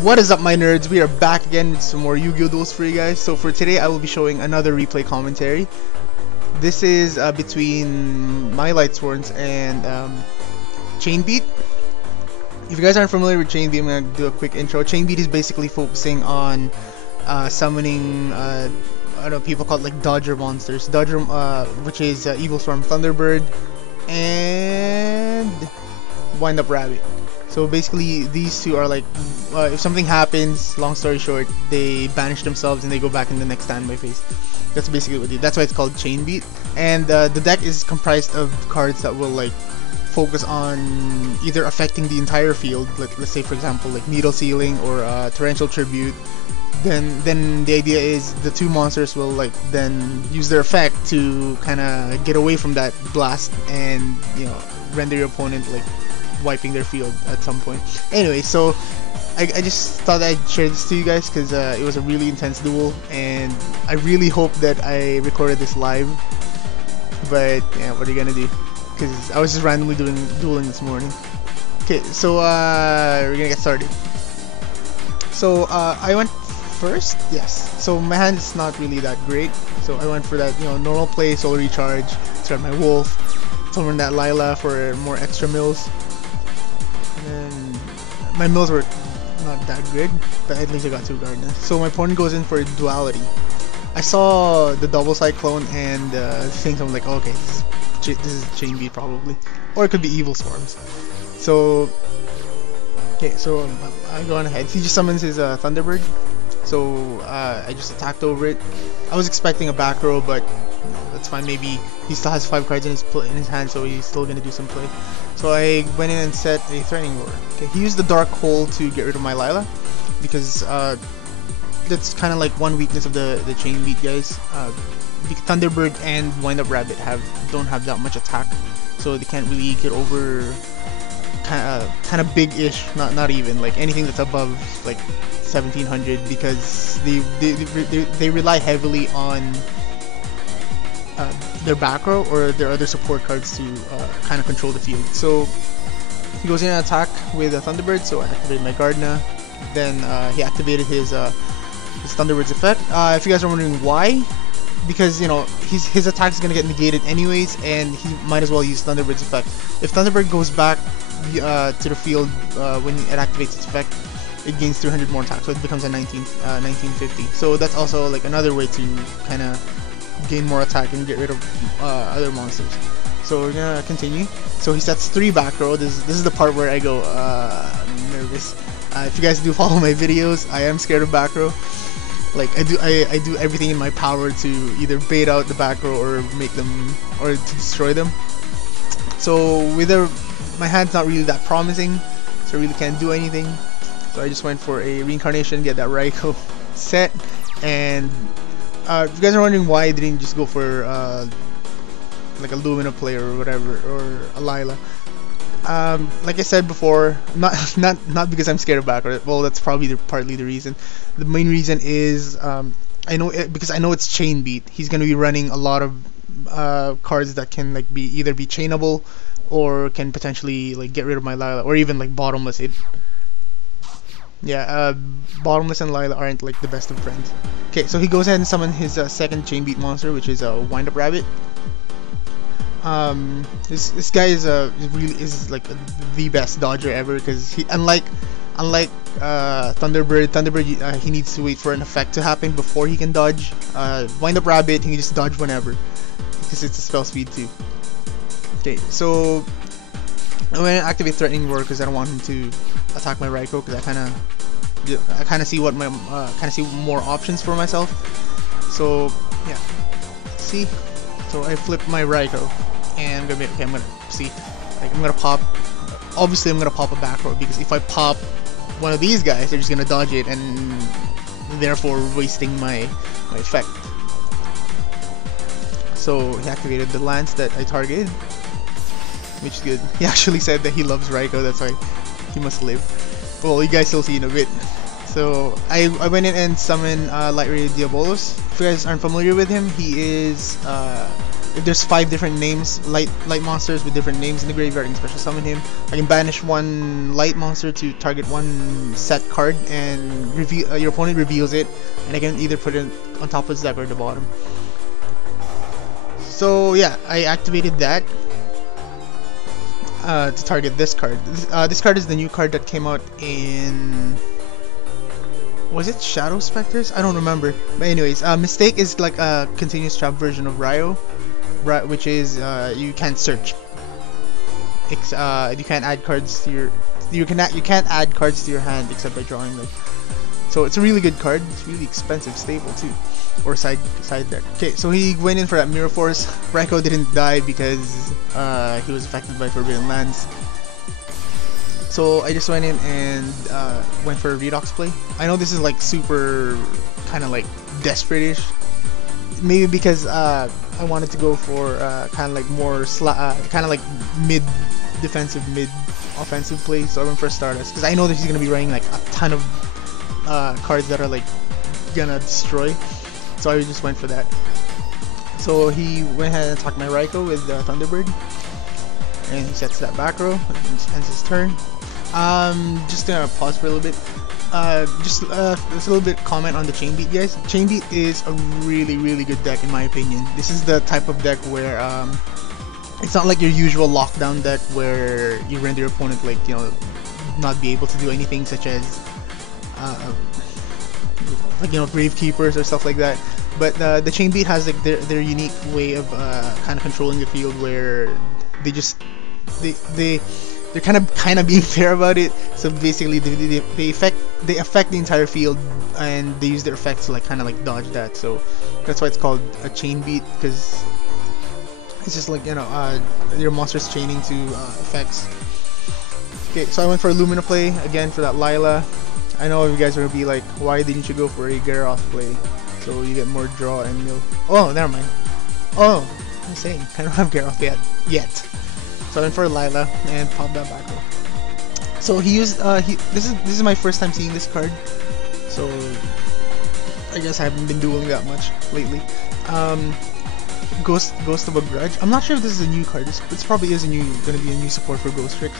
What is up, my nerds? We are back again with some more Yu-Gi-Oh! Duels for you guys. So for today, I will be showing another replay commentary. This is between my Lightsworns and Chainbeat. If you guys aren't familiar with Chainbeat, I'm gonna do a quick intro. Chainbeat is basically focusing on summoning, I don't know, people call it like Dodger monsters. Dodger, which is Evil Storm Thunderbird and Wind Up Rabbit. So basically, these two are like, if something happens, long story short, they banish themselves and they go back in the next standby phase. That's basically what they do. That's why it's called Chainbeat. And the deck is comprised of cards that will like focus on either affecting the entire field, like let's say for example like Needle Sealing or Torrential Tribute. Then the idea is the two monsters will like then use their effect to kind of get away from that blast and, you know, render your opponent like wiping their field at some point. Anyway, so I just thought I'd share this to you guys because it was a really intense duel, and I really hope that I recorded this live. But yeah, what are you gonna do? Because I was just randomly dueling this morning. Okay, so we're gonna get started. So I went first, yes. So my hand is not really that great, so I went for that, you know, normal play, soul recharge, start my wolf, summon that Lila for more extra mills. And my mills were not that good, but at least I got 2 Gardenas. So my opponent goes in for duality. I saw the double cyclone and things. I'm like, oh, okay, this is Chainbeat probably, or it could be Evil Storms. So okay, so I go on ahead. He just summons his Thunderbird. So I just attacked over it. I was expecting a back row, but no, that's fine. Maybe he still has 5 cards in his hand, so he's still gonna do some play. So I went in and set a Threatening Roar. Okay, he used the Dark Hole to get rid of my Lila, because that's kind of like one weakness of the Chainbeat guys. Thunderbird and Wind Up Rabbit don't have that much attack, so they can't really get over kind of big-ish. Not even like anything that's above like 1700, because they rely heavily on their back row or their other support cards to kind of control the field. So he goes in and attack with a Thunderbird, so I activated my Gardena. Then he activated his Thunderbird's effect. If you guys are wondering why, because, you know, his attack is gonna get negated anyways, and he might as well use Thunderbird's effect. If Thunderbird goes back to the field when it activates its effect, it gains 300 more attack, so it becomes a 1950. So that's also like another way to kind of gain more attack and get rid of other monsters. So we're gonna continue. So he sets 3 back row. This is the part where I go nervous. If you guys do follow my videos, I am scared of back row. Like I do everything in my power to either bait out the back row or make them, or to destroy them. So my hand's not really that promising, so I really can't do anything. So I just went for a reincarnation, get that Raikou set, and if you guys are wondering why I didn't just go for like a Lumina player or whatever, or a Lila, like I said before, not because I'm scared of back row. Well, that's probably partly the reason. The main reason is because I know it's Chainbeat. He's gonna be running a lot of cards that can like either be chainable or can potentially like get rid of my Lila, or even like bottomless it. Yeah, Bottomless and Lila aren't like the best of friends. Okay, so he goes ahead and summons his second Chainbeat monster, which is a Wind Up Rabbit. This guy is like the best dodger ever, because he unlike Thunderbird, he needs to wait for an effect to happen before he can dodge. Wind Up Rabbit, he can just dodge whenever, because it's a spell speed too. Okay, so I'm gonna activate Threatening Roar because I don't want him to attack my Raikou, because I kind of see what see more options for myself. So yeah, let's see. So I flip my Raikou, and I'm gonna see. Like I'm gonna pop. Obviously, I'm gonna pop a back row, because if I pop one of these guys, they're just gonna dodge it, and therefore wasting my effect. So he activated the lance that I targeted, which is good. He actually said that he loves Raikou, that's why he must live. Well, you guys still see in a bit. So I went in and summoned Light Ray Diabolos. If you guys aren't familiar with him, he is there's 5 different names, light monsters with different names in the graveyard. I can special summon him. I can banish one light monster to target one set card, and reveal your opponent reveals it, and I can either put it on top of his deck or the bottom. So yeah, I activated that to target this card. This card is the new card that came out in, was it Shadow Specters? I don't remember. But anyways, Mistake is like a continuous trap version of Ryo, which is you can't search. You can't add cards to your you can't add cards to your hand except by drawing them. So it's a really good card. It's really expensive, stable too, or side deck. Okay, so he went in for that Mirror Force. Raikou didn't die because he was affected by Forbidden Lands. So I just went in and went for a Redox play. I know this is like super kind of like desperate-ish. Maybe because I wanted to go for kind of like more kind of like mid defensive, mid offensive play. So I went for Stardust because I know that he's gonna be running like a ton of cards that are like gonna destroy. So I just went for that. So he went ahead and attacked my Raikou with Thunderbird, and he sets that back row and ends his turn. Just gonna pause for a little bit. Just a little bit comment on the Chain Beat, guys. Chain Beat is a really good deck in my opinion. This is the type of deck where it's not like your usual lockdown deck where you render your opponent like, you know, not be able to do anything, such as like, you know, Gravekeepers or stuff like that. But the Chain Beat has like their unique way of kind of controlling the field, where they just they're kind of being fair about it. So basically they affect the entire field, and they use their effects to like kind of like dodge that. So that's why it's called a Chain Beat, because it's just like, you know, your monster's chaining to effects. Okay, so I went for a Lumina play again for that Lila. I know you guys are gonna be like, why didn't you go for a Gyarados play? So you get more draw and you'll... Oh, never mind. Oh, I'm saying I don't have Gyarados yet. So I went for a Lila and popped that back row. So he used this is my first time seeing this card. So I guess I haven't been dueling that much lately. Ghost of a Grudge. I'm not sure if this is a new card. This probably is gonna be a new support for Ghost Trick.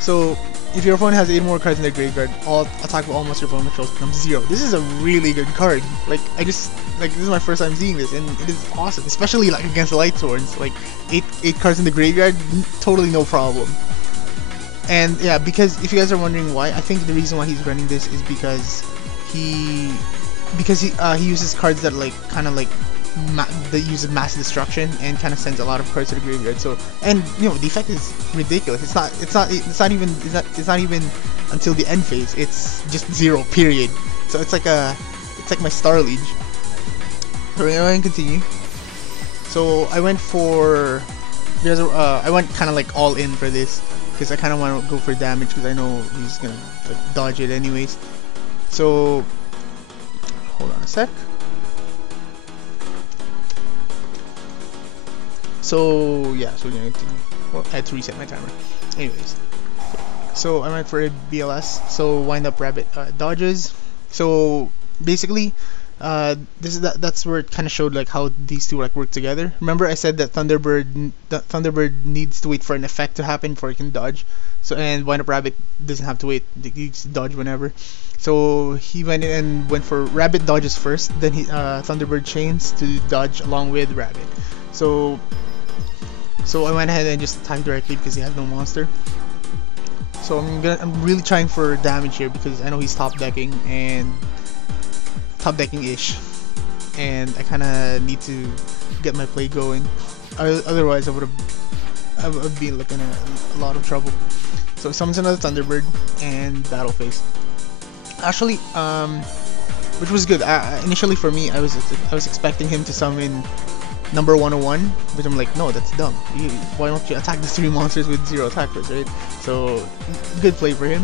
So if your opponent has 8 more cards in their graveyard, all attack with all monster opponent controls becomes 0. This is a really good card. Like, this is my first time seeing this, and it is awesome, especially like against the Lightsworns. Like 8 cards in the graveyard, totally no problem. And yeah, because if you guys are wondering why, I think the reason why he's running this is because he uses cards that like kind of like that uses mass destruction and kind of sends a lot of cards to the graveyard. So, and you know, the effect is ridiculous. It's not even until the end phase. It's just 0, period. So it's like my Star Liege. So we're going to continue. So I went for I went kind of like all in for this because I kind of want to go for damage because I know he's gonna like dodge it anyways. So hold on a sec. So yeah, so we're going to, well, I had to reset my timer. Anyways, so I went for a BLS. So wind up rabbit dodges. So basically, that's where it kind of showed like how these two like work together. Remember I said that Thunderbird needs to wait for an effect to happen before it can dodge. So, and wind up rabbit doesn't have to wait; he just dodge whenever. So he went in and went for rabbit dodges first. Then he Thunderbird chains to dodge along with rabbit. So I went ahead and just attacked directly because he had no monster. So I'm really trying for damage here because I know he's top decking ish, and I kind of need to get my play going. Otherwise I would be looking at a lot of trouble. So summons another Thunderbird and battle phase. Actually, which was good. Initially for me, I was expecting him to summon number 101, but I'm like, no, that's dumb. Why don't you attack the 3 monsters with 0 attack first, right? So good play for him.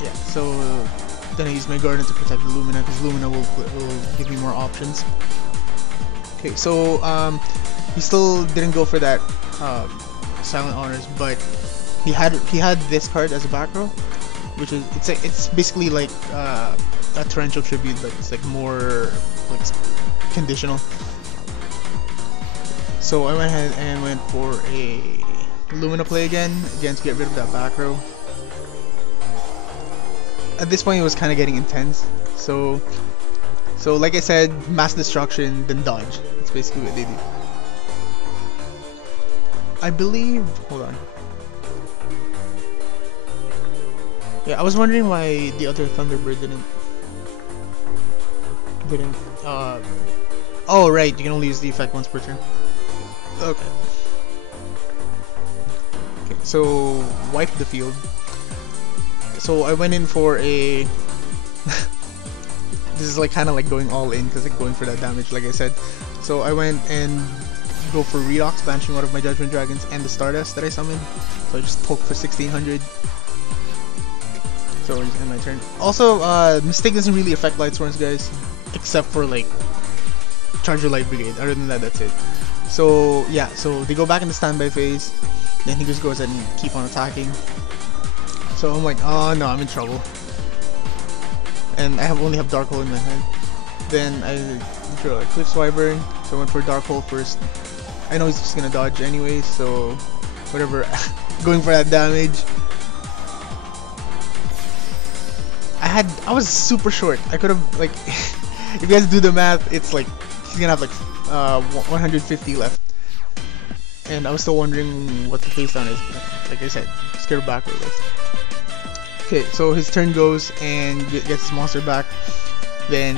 Yeah, so then I use my Garden to protect the Lumina because Lumina will give me more options. Okay, so he still didn't go for that Silent Honors, but he had this card as a back row, which is it's basically like a Torrential Tribute, but it's like more like conditional. So I went ahead and went for a Lumina play again to get rid of that back row. At this point it was kind of getting intense, so like I said, mass destruction, then dodge. That's basically what they do. I believe, hold on. Yeah, I was wondering why the other Thunderbird didn't, oh right, you can only use the effect once per turn. Okay. Okay, so wipe the field. So I went in for a this is like kind of like going all in because like going for that damage, like I said. So I went and go for Redox, banishing one of my Judgment Dragons and the Stardust that I summoned. So I just poke for 1600. So I just end my turn. Also, Mistake doesn't really affect Lightsworns, guys, except for like Charge your Light Brigade. Other than that, that's it. So yeah, so they go back in the standby phase. Then he just goes ahead and keep on attacking. So I'm like, oh no, I'm in trouble. And I only have Dark Hole in my hand. Then I drew a Cliff Wyvern, so I went for Dark Hole first. I know he's just gonna dodge anyway, so whatever. Going for that damage. I was super short. I could have, like, if you guys do the math, it's like he's gonna have like 150 left. And I was still wondering what the face down is. Like I said, scared backwards. Okay, so his turn goes and gets his monster back. Then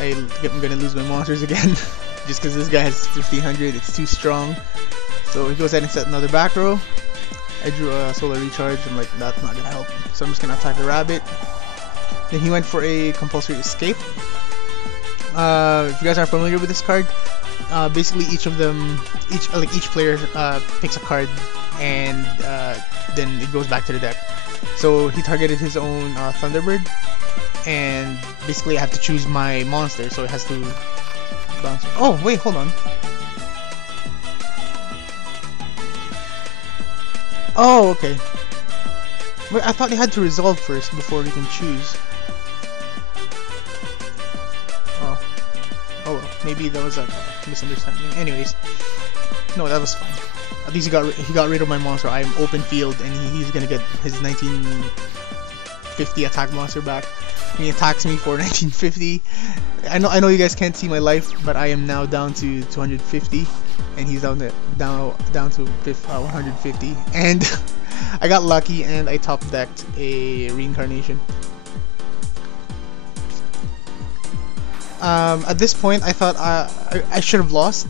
I'm gonna lose my monsters again, just because this guy has 1500. It's too strong. So he goes ahead and set another back row. I drew a Solar Recharge. I'm like, that's not gonna help. So I'm just gonna attack the rabbit. Then he went for a Compulsory Escape. If you guys are familiar with this card, basically each player picks a card and then it goes back to the deck. So he targeted his own Thunderbird, and basically I have to choose my monster, so it has to bounce. Oh wait, hold on. Oh, okay. Wait, I thought you had to resolve first before you can choose. Oh, maybe that was a misunderstanding. Anyways, no, that was fine. At least he got rid of my monster. I am open field, and he's gonna get his 1950 attack monster back. He attacks me for 1950. I know you guys can't see my life, but I am now down to 250, and he's down to 150. And I got lucky, and I top decked a Reincarnation. At this point, I thought I should have lost.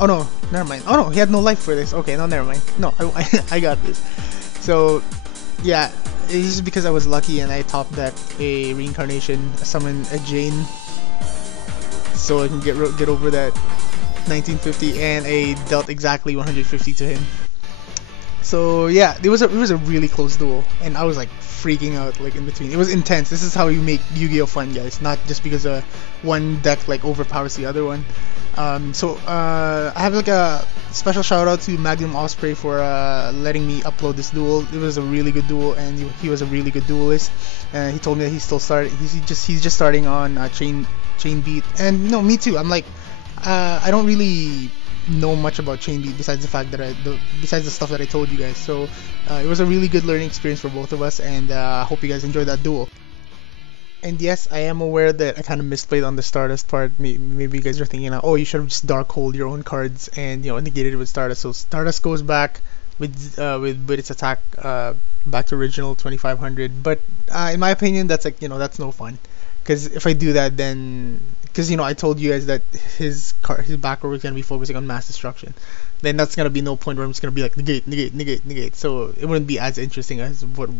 Oh no, never mind. Oh no, he had no life for this. Okay, no, never mind. No, I got this. So, yeah, it's just because I was lucky and I top decked a Reincarnation, summon a Jane, so I can get over that 1950, and I dealt exactly 150 to him. So yeah, it was a really close duel, and I was like freaking out like in between. It was intense. This is how you make Yu-Gi-Oh fun, guys. Not just because one deck like overpowers the other one. I have like a special shout out to MagnumOsprey for letting me upload this duel. It was a really good duel, and he was a really good duelist. And he told me that he's still starting. He's just starting on chain beat, and no, me too. I'm like, I don't really know much about chain beat besides the fact that besides the stuff that I told you guys. So it was a really good learning experience for both of us, and I hope you guys enjoyed that duel. And yes, I am aware that I kind of misplayed on the Stardust part. Maybe you guys are thinking, oh, you should have just Darkhold your own cards and negated it with Stardust. So Stardust goes back with its attack back to original 2500. But in my opinion, that's like that's no fun. Because if I do that, then I told you guys that his back row is gonna be focusing on mass destruction. Then that's gonna be no point where I'm just gonna be like negate. So it wouldn't be as interesting as what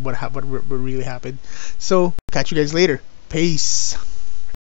really happened. So catch you guys later. Peace.